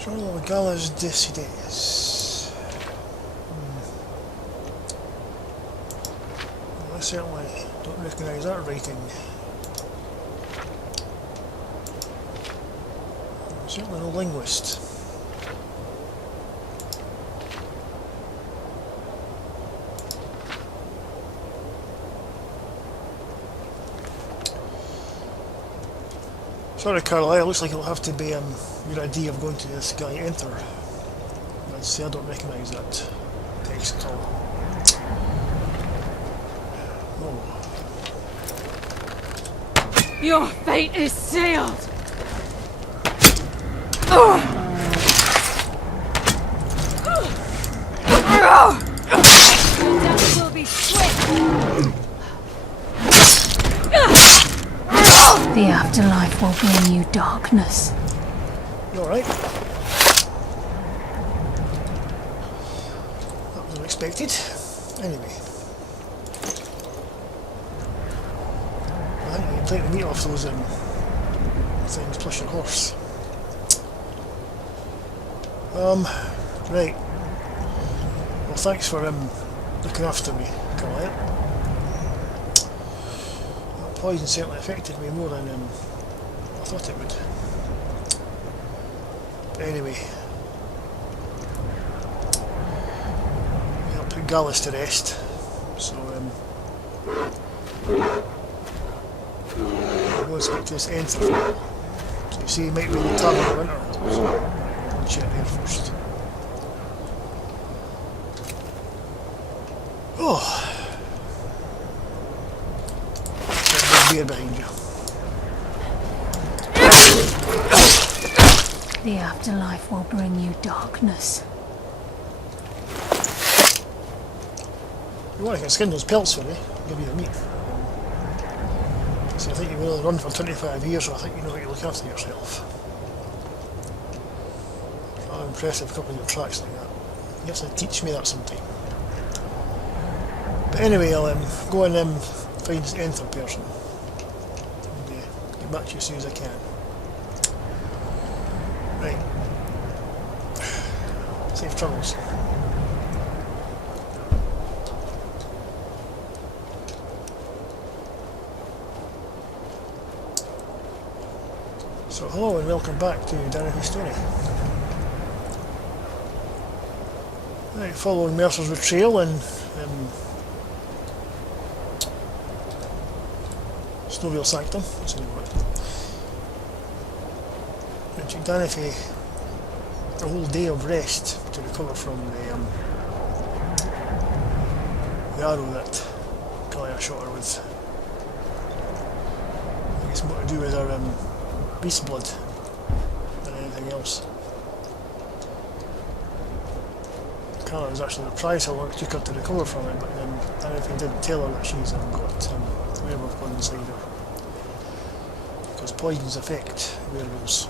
Solo Gallas Decides. Well, I certainly don't recognise that writing. I'm certainly no linguist. Sorry, Carlisle, looks like it'll have to be your idea of going to this guy enter. I'd say I don't recognise that text at all. Oh. Your fate is sealed! Death will be swift! The afterlife will bring you darkness. You alright? That was unexpected. Anyway. I think you can take the meat off those things plus your horse. Right. Well, thanks for looking after me, Carlisle. Poison certainly affected me more than I thought it would. But anyway, I'll put Gallus to rest. So I'll go and speak to this Enter. So you see, he might be in the tavern of winter. So I'll check there first. Oh. Beer behind you. The afterlife will bring you darkness. You want to get skin those pelts for me, give you the meat. So I think you've only run for 25 years, so I think you know how to look after yourself. Rather impressive couple of your tracks like that. You have to teach me that sometime. But anyway, I'll go and find this Enter person. Get back to you as soon as I can. Right. Safe travels. So hello and welcome back to Danifae Story. Right, following Mercer's betrayal and Snowville Sanctum. That's the name of it. It took Danifae a whole day of rest to recover from the arrow that Kalia shot her with. I guess more to do with her beast blood than anything else. Kalia was actually surprised how long it took her to recover from it, but Danifae did tell her that she's got werewolf blood inside her. Because poisons affect werewolves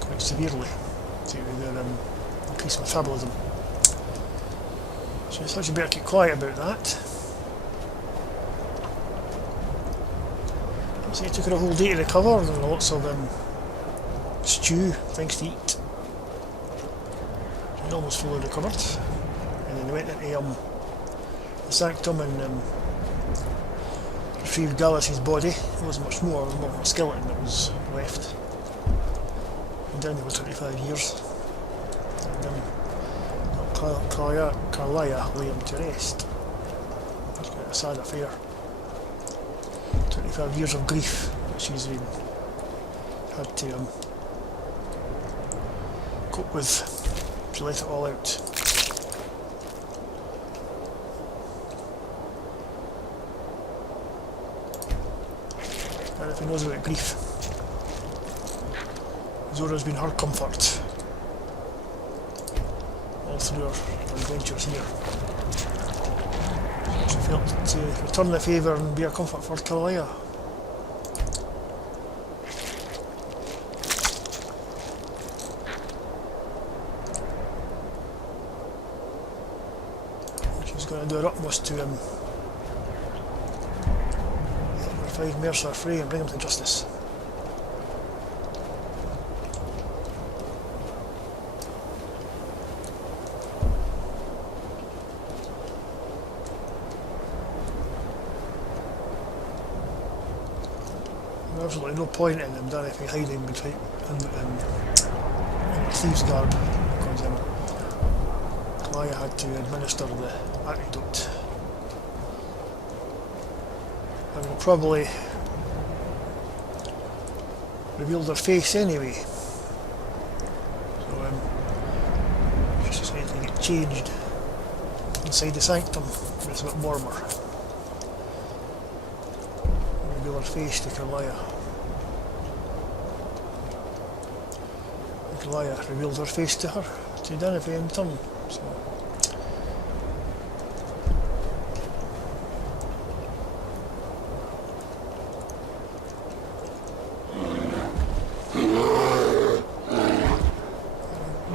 quite severely due to their increased metabolism. So I thought you'd better keep quiet about that. So it took her a whole day to recover, and lots of stew, things to eat. She almost fully recovered. And then they went into the sanctum and retrieved Gallus's body. There wasn't much more, there was more of a skeleton that was left. Been down there for 25 years. And Carlia lay him to rest. It's quite a sad affair. 25 years of grief that she's had to cope with. She let it all out. And if he knows about grief, Zora's been her comfort all through her adventures here. She felt to return the favour and be a comfort for Kalia. She's going to do her utmost to find Mercer free and bring him to justice. There's absolutely no point in them Danifae hiding between in the thieves' garb, because Maya had to administer the antidote. And they'll probably reveal their face anyway. So she's just waiting to get changed inside the sanctum where it's a bit warmer. Reveal her face to Kalaya. And Kalaya reveals her face to her, to Danifae in turn. So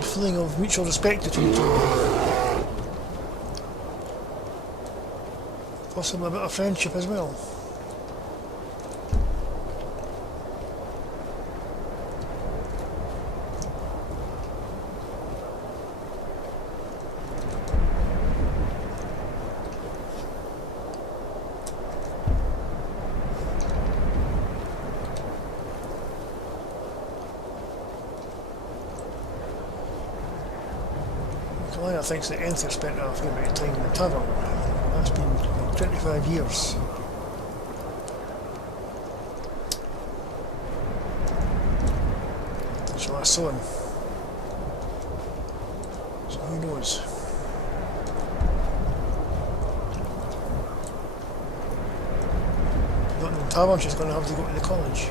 feeling of mutual respect between the two. Possibly a bit of friendship as well. Kalaya thinks that Enter spent a fair bit of time in the tavern. That's been like 25 years. So I saw him. So who knows? Not in the tavern, she's going to have to go to the college.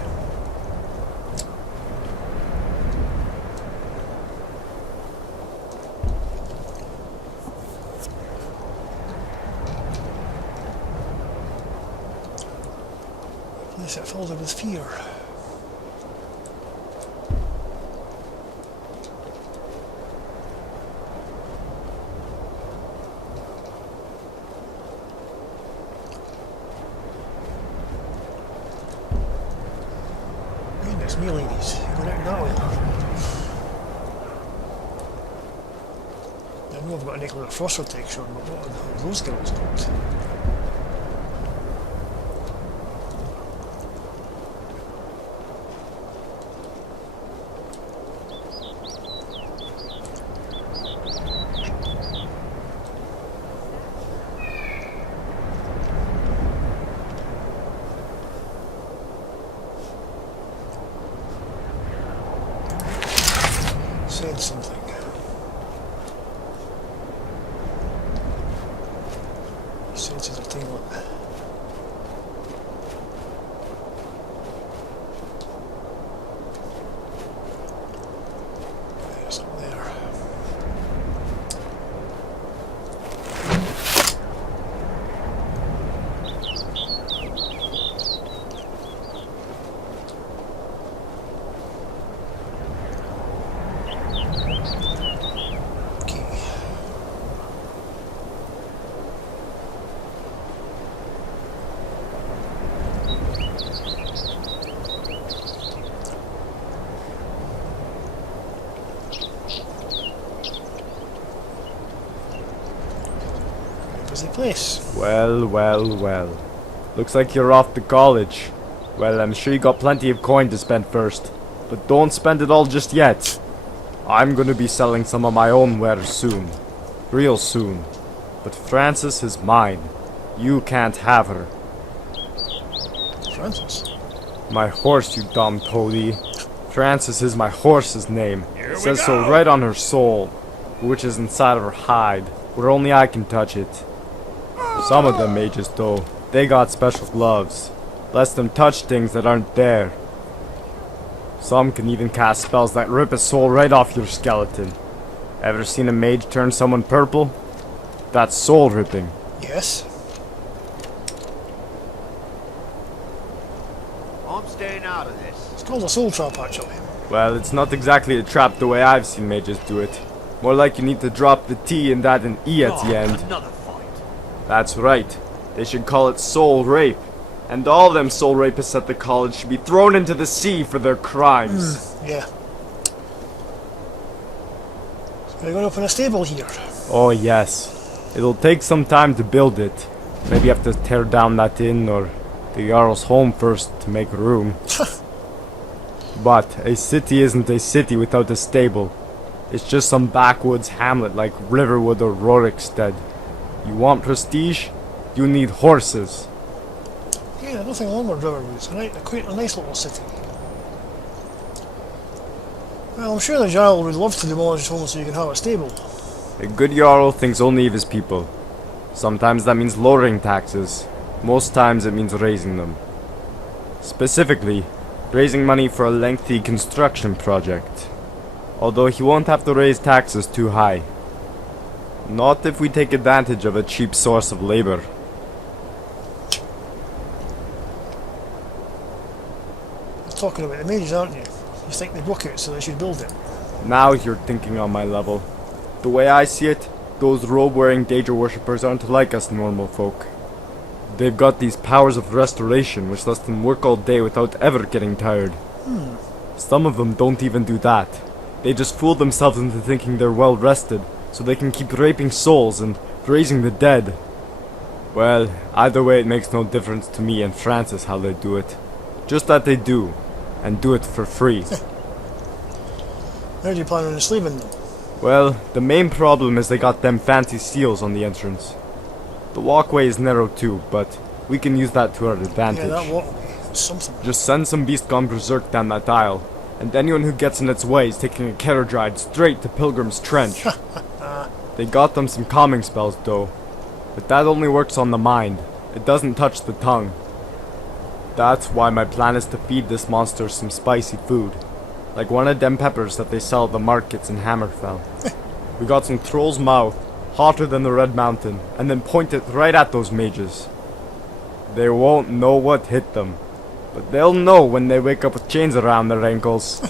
It fills her with fear. Goodness me, ladies, you're going out that way. I know I've got a nuclear frost protection, but what have those girls got? Said something. His senses are tingling. There's something there. Busy place. Well, well, well. Looks like you're off to college. Well, I'm sure you got plenty of coin to spend first. But don't spend it all just yet. I'm gonna be selling some of my own wares soon. Real soon. But Frances is mine. You can't have her. Francis? My horse, you dumb toady. Frances is my horse's name. It says so right on her soul, which is inside of her hide, where only I can touch it. Some of them mages, though, they got special gloves. Lets them touch things that aren't there. Some can even cast spells that rip a soul right off your skeleton. Ever seen a mage turn someone purple? That's soul ripping. Yes. I'm staying out of this. It's called a soul trap, actually. Well, it's not exactly a trap the way I've seen mages do it. More like you need to drop the T and add an E at the end. Another fight. That's right. They should call it soul rape. And all them soul rapists at the college should be thrown into the sea for their crimes. Yeah. So we're going to open a stable here. Oh yes. It'll take some time to build it. Maybe have to tear down that inn or the Jarl's home first to make room. But a city isn't a city without a stable. It's just some backwoods hamlet like Riverwood or Rorikstead. You want prestige? You need horses. Yeah, nothing wrong with Riverwood. It's quite a nice little city. Well, I'm sure the Jarl would love to demolish his home so you can have a stable. A good Jarl thinks only of his people. Sometimes that means lowering taxes. Most times it means raising them. Specifically, raising money for a lengthy construction project. Although he won't have to raise taxes too high. Not if we take advantage of a cheap source of labor. You're talking about the mages, aren't you? You think they broke it, so they should build it. Now you're thinking on my level. The way I see it, those robe-wearing Daedra worshippers aren't like us normal folk. They've got these powers of restoration which lets them work all day without ever getting tired. Some of them don't even do that. They just fool themselves into thinking they're well rested, so they can keep raping souls and raising the dead. Well, either way it makes no difference to me and Francis how they do it. Just that they do, and do it for free. How do you plan on enslaving them? Well, the main problem is they got them fancy seals on the entrance. The walkway is narrow too, but we can use that to our advantage. Yeah, that walkway is something. Just send some beast gone berserk down that aisle, and anyone who gets in its way is taking a carriage ride straight to Pilgrim's Trench. They got them some calming spells though, but that only works on the mind. It doesn't touch the tongue. That's why my plan is to feed this monster some spicy food. Like one of them peppers that they sell at the markets in Hammerfell. We got some troll's mouth, hotter than the Red Mountain, and then point it right at those mages. They won't know what hit them, but they'll know when they wake up with chains around their ankles.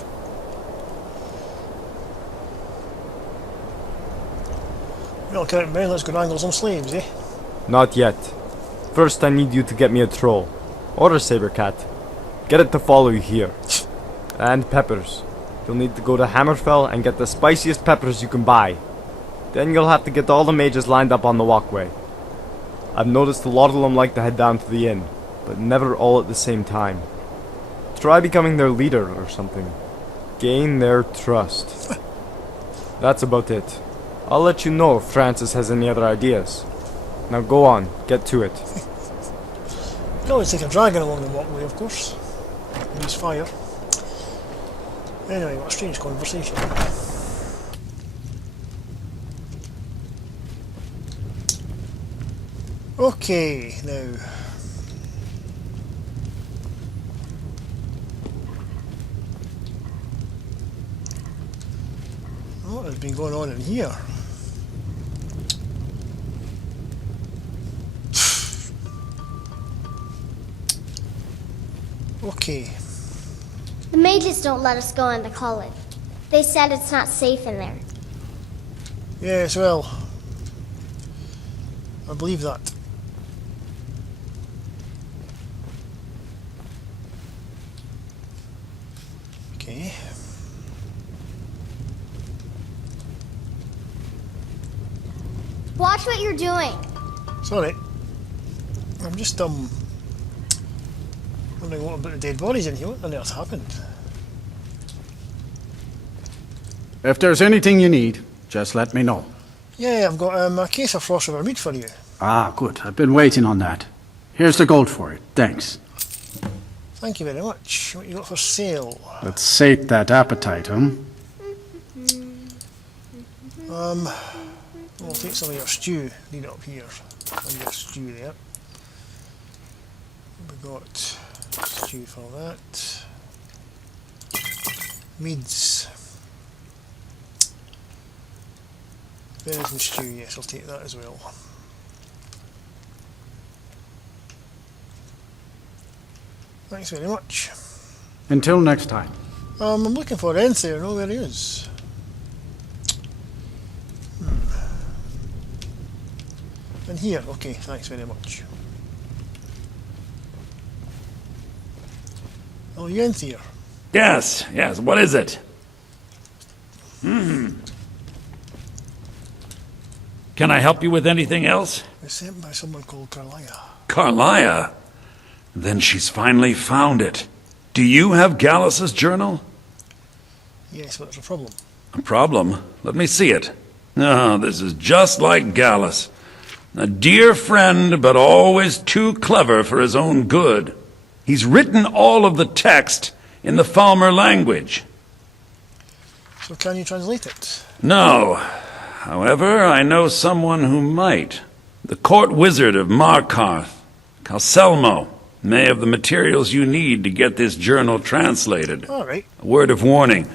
Well, Count Ben, let's go wrangle some slaves, eh? Not yet. First I need you to get me a troll, or a saber cat. Get it to follow you here. And peppers. You'll need to go to Hammerfell and get the spiciest peppers you can buy. Then you'll have to get all the mages lined up on the walkway. I've noticed a lot of them like to head down to the inn, but never all at the same time. Try becoming their leader or something. Gain their trust. That's about it. I'll let you know if Francis has any other ideas. Now go on, get to it. You can always take a dragon along the walkway, of course. Use fire. Anyway, what a strange conversation. Okay, now. What has been going on in here? Okay. The mages don't let us go into college. They said it's not safe in there. Yes, well, I believe that. Okay. Watch what you're doing. Sorry. I'm just, wondering what about the dead bodies in here. What on earth happened? If there's anything you need, just let me know. Yeah, I've got a case of frost river mead for you. Ah, good. I've been waiting on that. Here's the gold for it. Thanks. Thank you very much. What you got for sale? Let's sate that appetite, huh? We'll take some of your stew. Leave it up here. And your stew there. We got stew for that. Meads. Berries and stew, yes, I'll take that as well. Thanks very much. Until next time. I'm looking for Enth there, I know where he is. And here, okay, thanks very much. Oh, you Enth here. Yes, what is it? Can I help you with anything else? It's sent by someone called Carlia. Carlia? Then she's finally found it. Do you have Gallus's journal? Yes, but there's a problem. A problem? Let me see it. Ah, this is just like Gallus. A dear friend, but always too clever for his own good. He's written all of the text in the Falmer language. So can you translate it? No. However, I know someone who might. The court wizard of Markarth, Calselmo, may have the materials you need to get this journal translated. All right. A word of warning.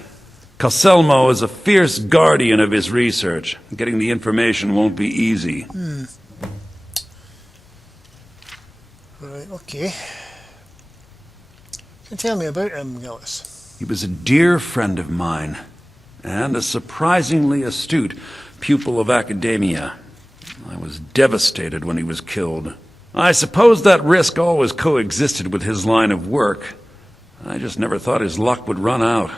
Calselmo is a fierce guardian of his research. Getting the information won't be easy. Right, okay. You can tell me about him, Gallus. He was a dear friend of mine, and a surprisingly astute pupil of academia. I was devastated when he was killed. I suppose that risk always coexisted with his line of work. I just never thought his luck would run out.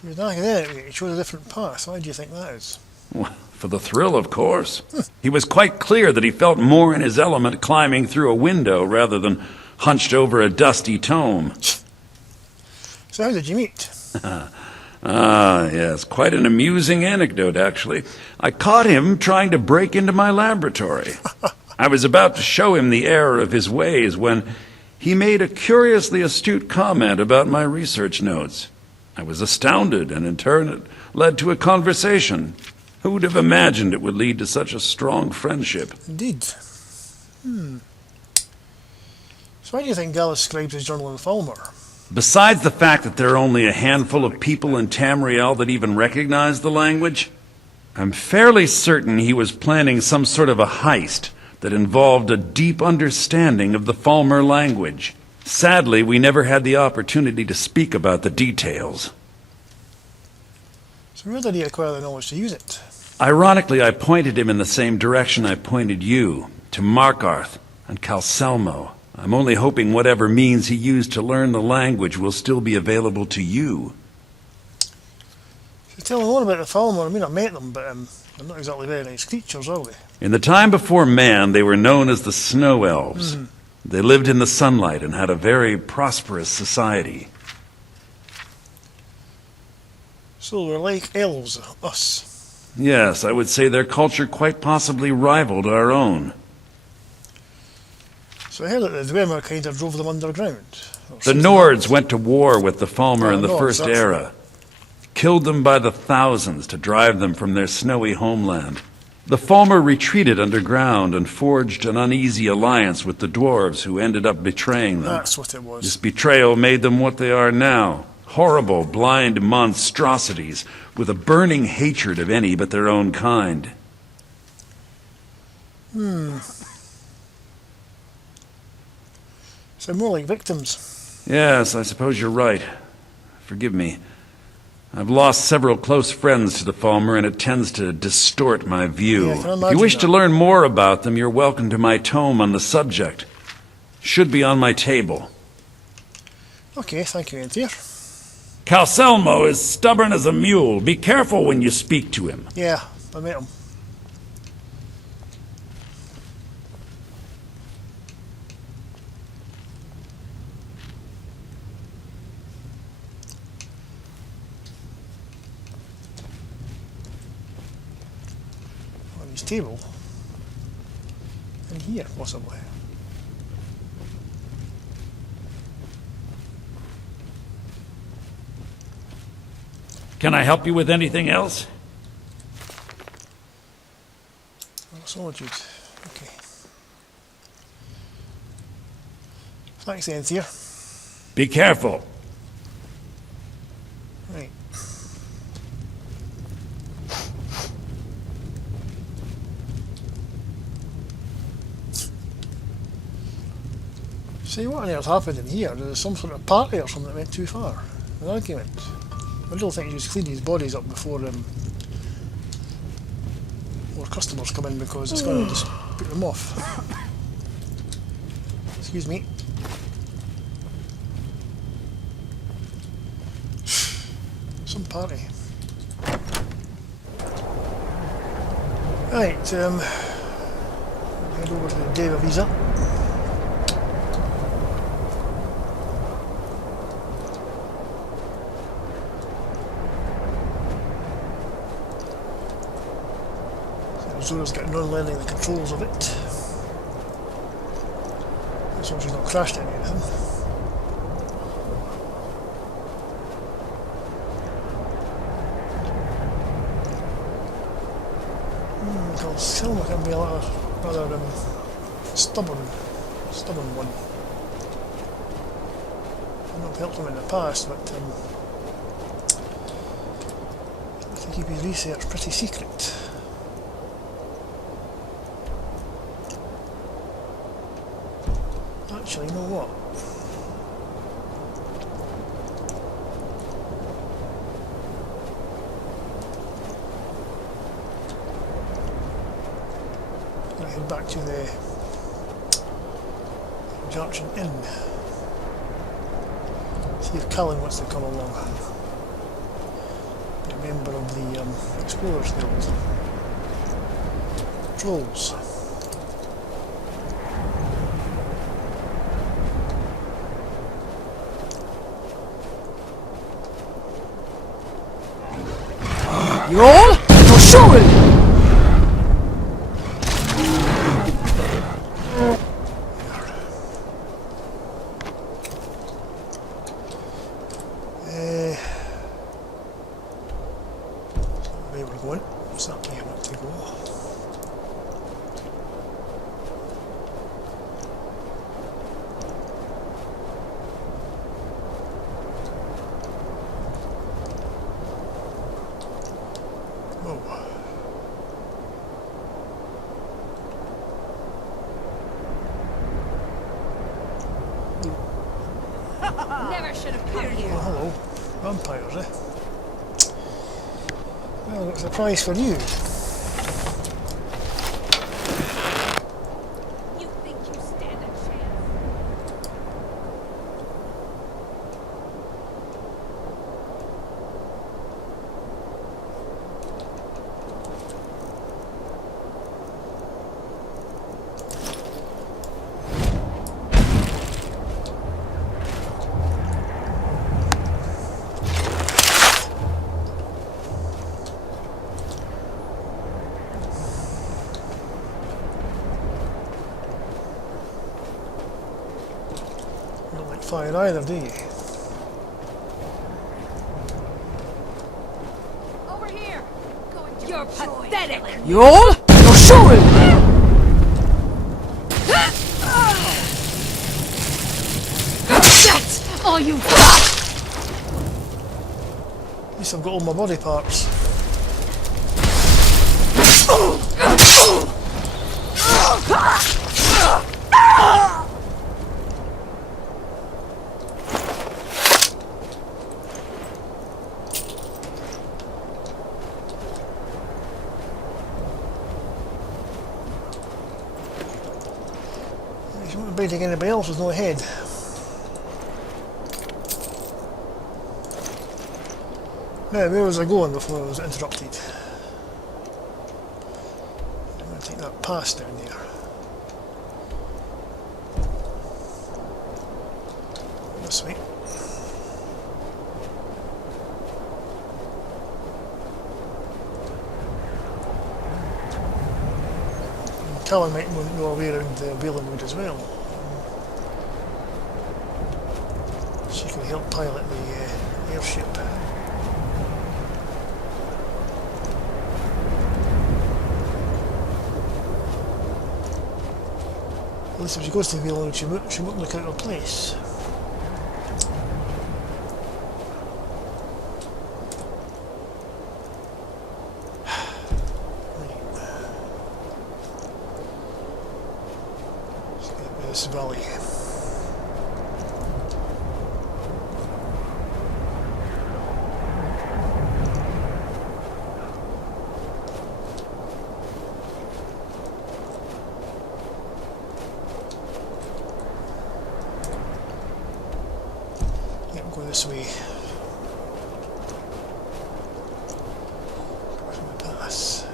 He was an academic, he chose a different path. Why do you think that is? Well, for the thrill, of course. He was quite clear that he felt more in his element climbing through a window rather than hunched over a dusty tome. So how did you meet? Yes, quite an amusing anecdote, actually. I caught him trying to break into my laboratory. I was about to show him the error of his ways when he made a curiously astute comment about my research notes. I was astounded, and in turn it led to a conversation. Who would have imagined it would lead to such a strong friendship? Indeed. So why do you think Gallus scribes his journal in Falmer? Besides the fact that there are only a handful of people in Tamriel that even recognize the language, I'm fairly certain he was planning some sort of a heist that involved a deep understanding of the Falmer language. Sadly, we never had the opportunity to speak about the details. So where did he acquire the knowledge to use it? Ironically, I pointed him in the same direction I pointed you, to Markarth and Calselmo. I'm only hoping whatever means he used to learn the language will still be available to you. So tell me more about the Falmer. I mean, I met them, but they're not exactly very nice creatures, are they? In the time before man, they were known as the Snow Elves. They lived in the sunlight and had a very prosperous society. So we're like elves, us. Yes, I would say their culture quite possibly rivaled our own. So I heard that the Dwemer kind of drove them underground. The Nords went to war with the Falmer in the Nords, First that's Era. Killed them by the thousands to drive them from their snowy homeland. The Falmer retreated underground and forged an uneasy alliance with the dwarves who ended up betraying them. That's what it was. This betrayal made them what they are now. Horrible, blind monstrosities with a burning hatred of any but their own kind. So more like victims. Yes, I suppose you're right. Forgive me. I've lost several close friends to the Falmer, and it tends to distort my view. Yeah, I can If you imagine wish that. to learn more about them, you're welcome to my tome on the subject. Should be on my table. Okay, thank you, Entier. Calselmo is stubborn as a mule. Be careful when you speak to him. Yeah, I met him. On his table. In here, possibly. Can I help you with anything else? Oh, solitude. Okay. Thanks, Entier. Be careful. Right. See, what on earth happened in here? There's some sort of party or something that went too far. An argument. I don't think you just clean these bodies up before more customers come in, because it's going to just put them off. Excuse me. Some party. Right, head over to the Deva Visa. Zora's getting on learning the controls of it. As long as she's not crashed anything. Because Selma can be a rather stubborn one. I've helped him in the past, but I have to keep his research pretty secret. Actually, you know what? I head back to the Junction Inn. See if Cullen wants to come along. Be a member of the Explorers Guild. Trolls. You all? You're showing! Where we're going. It's not where I want to go. Never should have come here. Oh, hello. Vampires, eh? Well, it's a prize for you. You think you stand a chance? You don't like fire either, do you? Over here. You're pathetic. You all? You're showing! That's all you got. At least I've got all my body parts. You wouldn't be like anybody else with no head. Now, where was I going before I was interrupted? I'm going to take that pass down there. This way. Callan might know a way around the Wailing Wood as well. She can help pilot the airship. At least if she goes to the Wailing Wood, she won't look out of place. This valley. Yep, go this way. Where's my pass?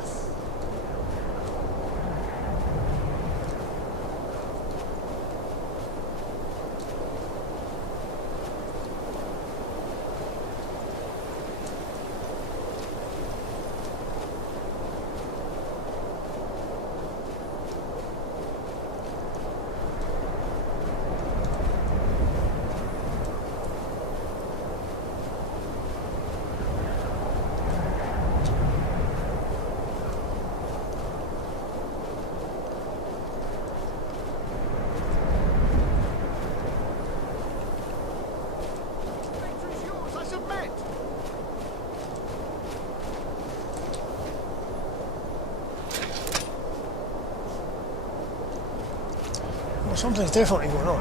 Something's definitely going on.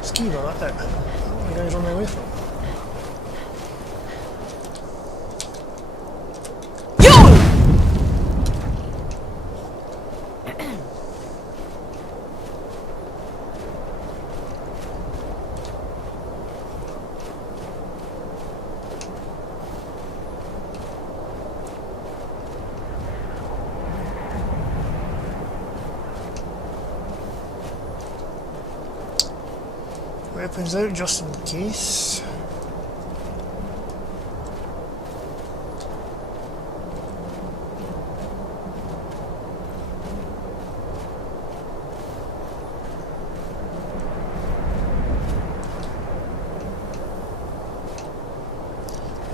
Skeever, that bit. What are you guys running away from? Weapons out just in case.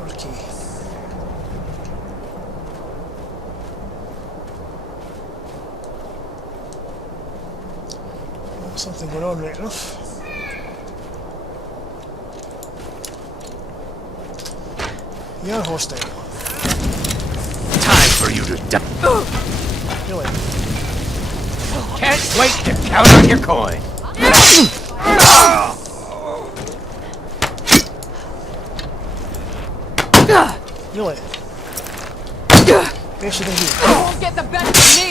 Okay. Well, something going on right enough. You're hostile. Time for you to die. Really? Can't wait to count on your coin. Really? Yes, you can do. Won't get the best of me.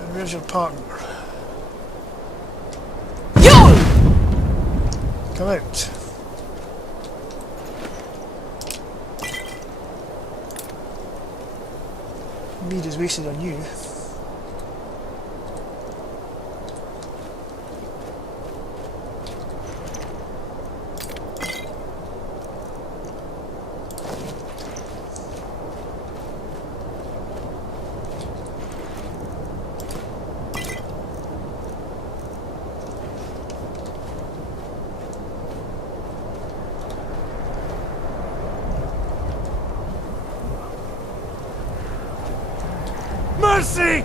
And where's your partner? Come out. Mead is wasted on you. Mercy!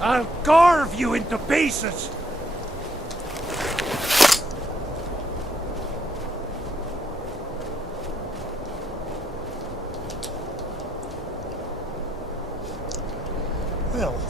I'll carve you into pieces! Well.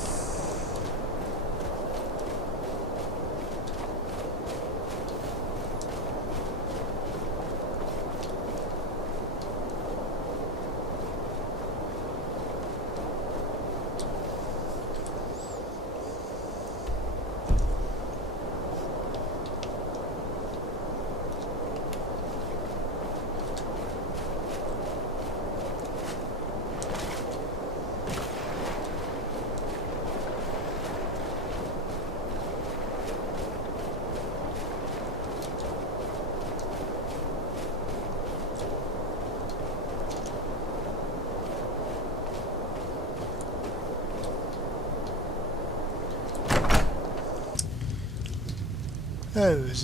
Oh, is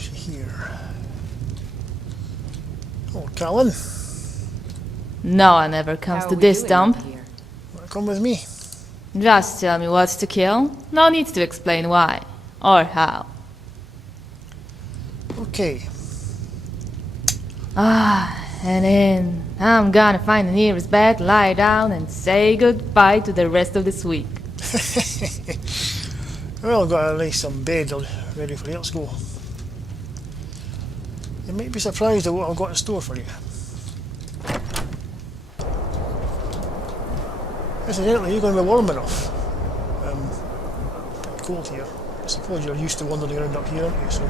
she here? Oh, Callan, No one ever comes to this dump. wanna come with me? Just tell me what's to kill. No need to explain why. Or how. Okay. And then I'm gonna find the nearest bed, lie down, and say goodbye to the rest of this week. Well, I've got to lay some bed ready for you. Let's go. You might be surprised at what I've got in store for you. Incidentally, you're going to be warm enough. Pretty cold here. I suppose you're used to wandering around up here, aren't you? So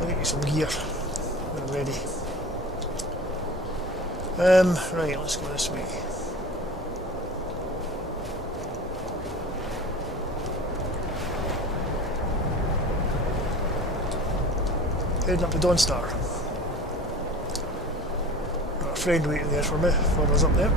I'll get you some gear when I'm ready. Right, let's go this way. Heading up to Dawnstar. Got a friend waiting there for me before I was up there.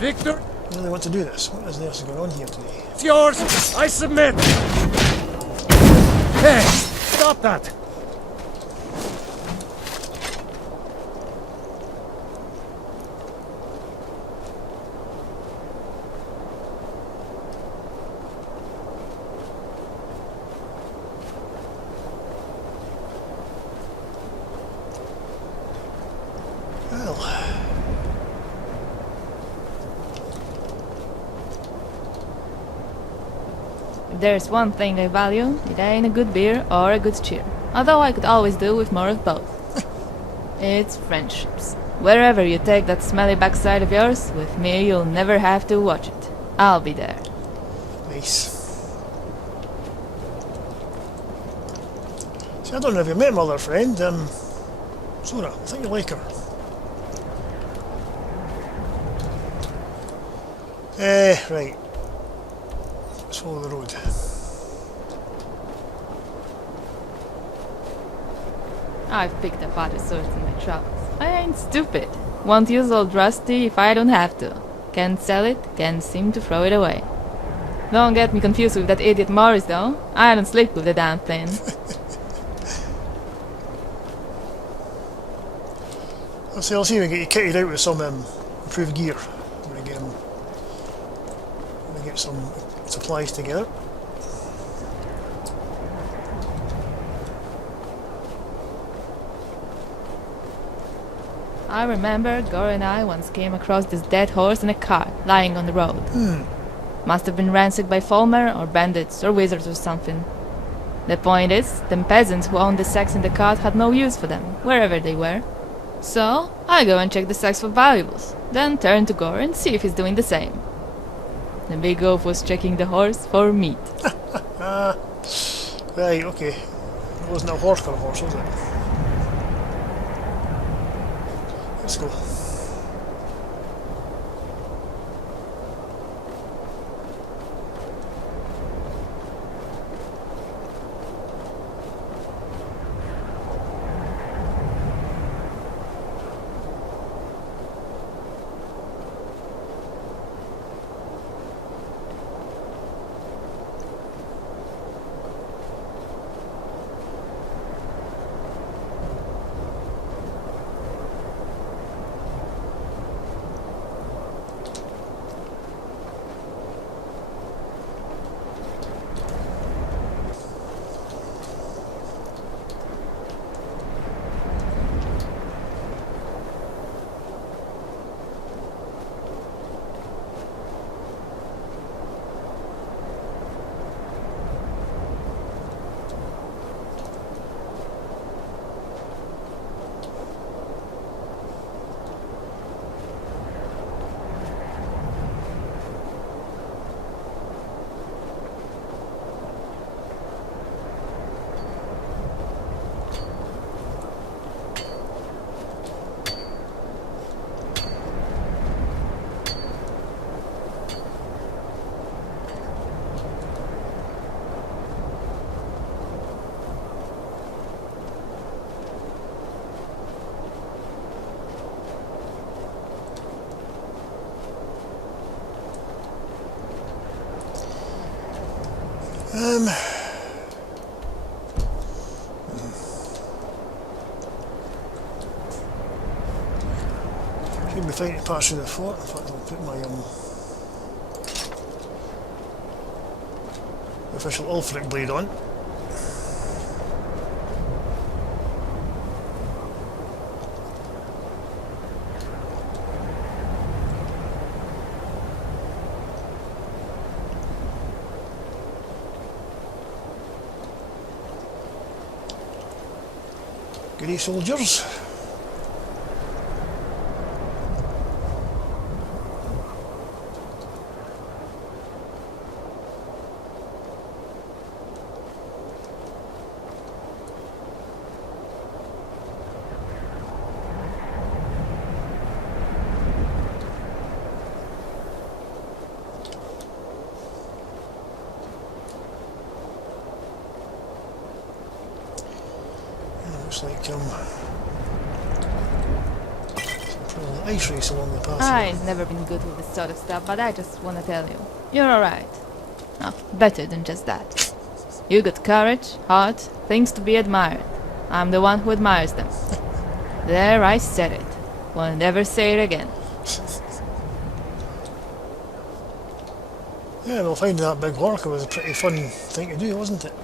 Victor, I really want to do this. What is this going on here today? it's yours! I submit! Hey, stop that! If there's one thing I value, it ain't a good beer or a good cheer. Although I could always do with more of both. It's friendships. Wherever you take that smelly backside of yours, with me you'll never have to watch it. I'll be there. Nice. See, I don't know if you met my other friend, Sora. I think you like her. Right. Let's follow the road. I've picked up other swords in my travels. I ain't stupid. Won't use old Rusty if I don't have to. Can't sell it, can't seem to throw it away. Don't get me confused with that idiot Morris, though. I don't sleep with the damn thing. I'll see if we can get you kitted out with some improved gear. When we get some supplies together. I remember Gore and I once came across this dead horse in a cart, lying on the road. Must have been ransacked by Fulmer, or bandits, or wizards or something. The point is, them peasants who owned the sacks in the cart had no use for them, wherever they were. So, I go and check the sacks for valuables, then turn to Gore and see if he's doing the same. The big oaf was checking the horse for meat. Right, okay. It wasn't a horse for a horse, was it? Let's go. Should be fine to pass through the fort. In fact, I'll put my official Ulfric blade on. G'day, soldiers. Looks like probably ice race along the path. I ain't never been good with this sort of stuff, but I just wanna tell you, you're alright. No, better than just that. You got courage, heart, things to be admired. I'm the one who admires them. There, I said it. Won't ever say it again. Yeah, well, finding that big orca was a pretty fun thing to do, wasn't it?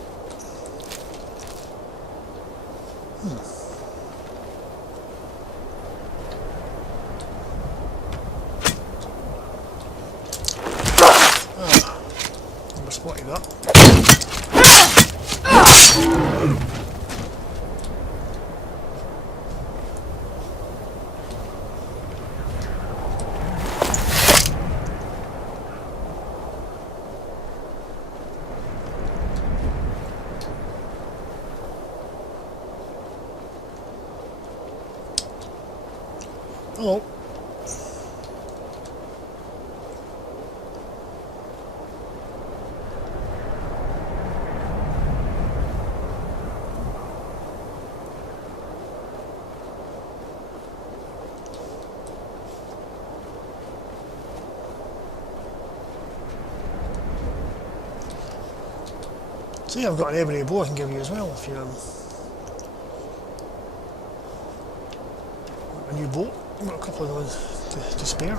spotted that. Hello. See, I've got an ebony bow I can give you as well if you a new boat. I've got a couple of those to spare.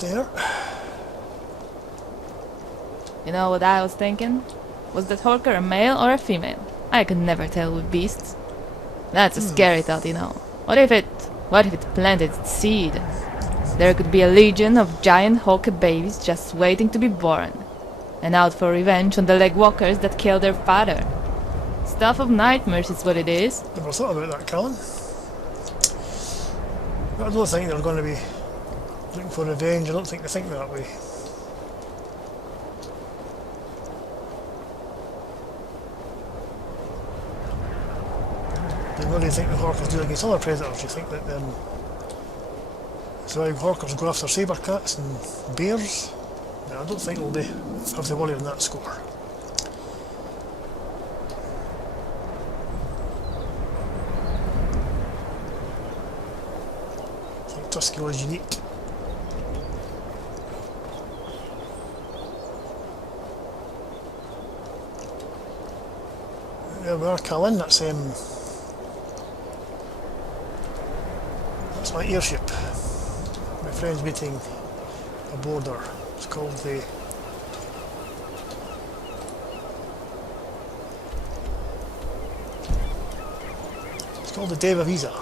There. You know what I was thinking? Was that Horker a male or a female? I could never tell with beasts. That's a scary thought, you know. What if it planted its seed? There could be a legion of giant Horker babies just waiting to be born, and out for revenge on the leg walkers that killed their father. Stuff of nightmares is what it is. Never thought about that, Callan. But I don't think they're going to be looking for revenge. I don't think they think that way. They really think the Horkers do against other predators. You think that so Horkers go after saber cats and bears? No, I don't think they'll have to worry on that score. I think Tusky is unique. There we are, Callan. That's my airship. My friend's meeting aboard her. It's called the Deva Visa.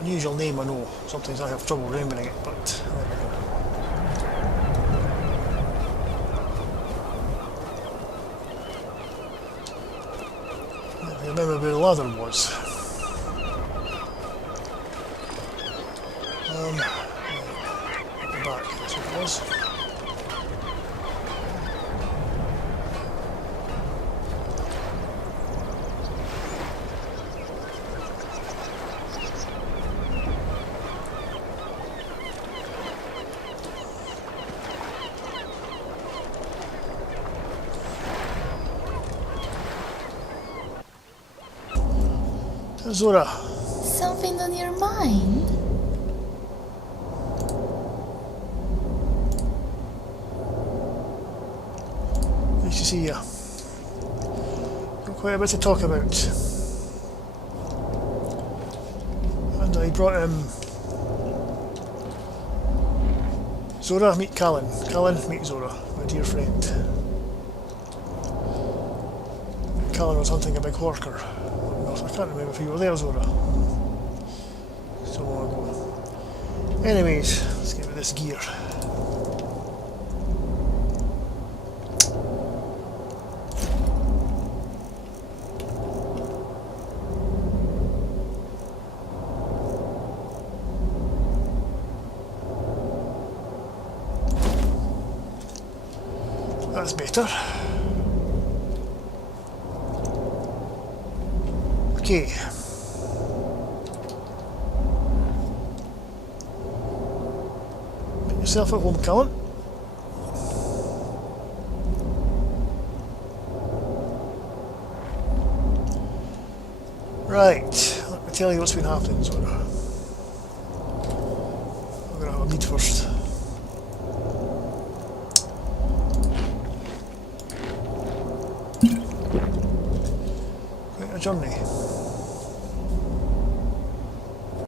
Unusual name, I know. Sometimes I have trouble remembering it, but there we go. I remember where the ladder was. At the back, that's what it was. Zora. Something on your mind? Nice to see you. Got quite a bit to talk about. And I brought Zora, meet Callan. Callan, meet Zora, my dear friend. Callan was hunting a big horker. I can't remember if you were there, Zora. So long ago. Anyways, let's get with this gear. That's better. Okay. Make yourself at home, Callan. Right, let me tell you what's been happening, so I'm going to have a mead first. Quite a journey.